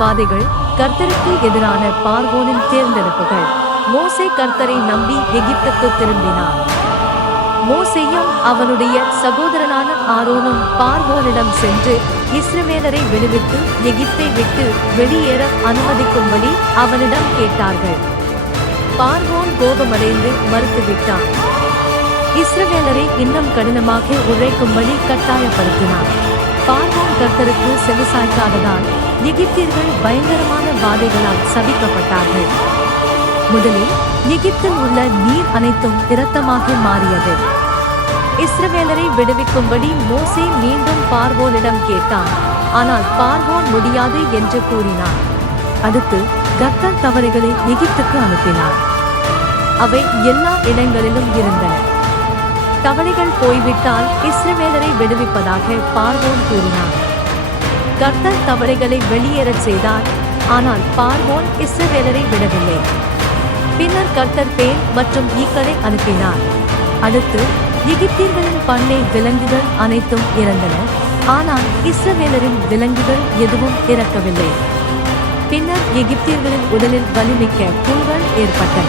வாதைகள். கர்த்தருக்கு எதிரான பார்வோனின் தேர்ந்தெடுப்புகள். மோசே கர்த்தரை நம்பி எகிப்துக்கு திரும்பினான். மோசேயும் அவனுடைய சகோதரனான ஆரோனும் பார்வோனிடம் சென்று இஸ்ரவேலரை விடுவித்து எகிப்தை விட்டு வெளியேற அனுமதிக்கும்படி அவனிடம் கேட்டார்கள். பார்வோன் கோபமடைந்து மறுத்துவிட்டான். இஸ்ரவேலரை இன்னும் கடினமாக உழைக்கும்படி கட்டாயப்படுத்தினான். பார்வோன் கர்த்தருக்கு செவிசாய்க்காததால் எகிப்தியர்கள் பயங்கரமான வாதைகளால் சபிக்கப்பட்டார்கள். முதலில் எகிப்தில் உள்ள நீர் அனைத்தும் இரத்தமாக மாறியது. இஸ்ரவேலரை விடுவிக்கும்படி மோசே மீண்டும் பார்வோனிடம் கேட்டான். ஆனால் பார்வோன் முடியாது என்று கூறினான். அடுத்து கர்த்தர் தவளைகளை எகிப்துக்கு அனுப்பினார். அவை எல்லா இடங்களிலும் இருந்தன. தவளைகள் போய்விட்டால் இஸ்ரவேலரை விடுவிப்பதாக பார்வோன் கூறினான். கர்த்தர் தவளைகளை வெளியேறச் செய்தார். ஆனால் பார்வோன் இஸ்ரவேலரை விடவில்லை. பின்னர் கர்த்தர் பேன் மற்றும் ஈக்களை அனுப்பினார். அடுத்து எகிப்தியர்களின் பண்ணை விலங்குகள் அனைத்தும் இறந்தன. ஆனால் இஸ்ரவேலரின் விலங்குகள் எதுவும் இறக்கவில்லை. பின்னர் எகிப்தியர்களின் உடலில் வலிமிக்க புண்கள் ஏற்பட்டன.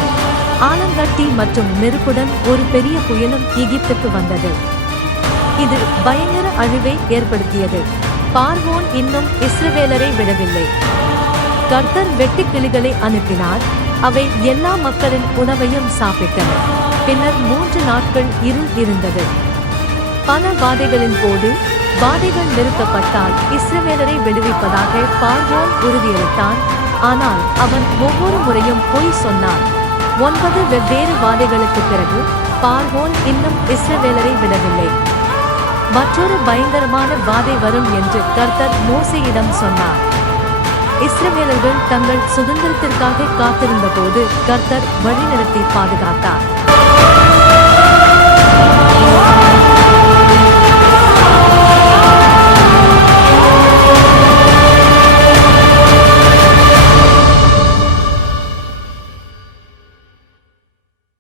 ஆலங்கட்டி மற்றும் நெருப்புடன் ஒரு பெரிய புயலும் எகிப்துக்கு வந்தது. இது பயங்கர அழிவை ஏற்படுத்தியது. பார்வோன் இன்னும் இஸ்ரவேலரை விடவில்லை. கர்த்தர் வெட்டுக்கிளிகளை அனுப்பினார். அவை எல்லா மக்களின் உணவையும் சாப்பிட்டன. பின்னர் 3 நாட்கள் இருள் இருந்தது. பல வாதைகளின் போது வாதைகள் நிறுத்தப்பட்டால் இஸ்ரவேலரை விடுவிப்பதாக பார்வோன் உறுதியளித்தான். ஆனால் அவன் ஒவ்வொரு முறையும் பொய் சொன்னான். 9 வெவ்வேறு வாதைகளுக்கு பிறகு பார்வோன் இன்னும் இஸ்ரவேலரை விடவில்லை. மற்றொரு பயங்கரமான வாதை வரும் என்று கர்த்தர் மோசேயிடம் சொன்னார். இஸ்ரவேலர்கள் தங்கள் சுதந்திரத்திற்காக காத்திருந்த போது கர்த்தர் வழிநடத்தி பாதுகாத்தார்.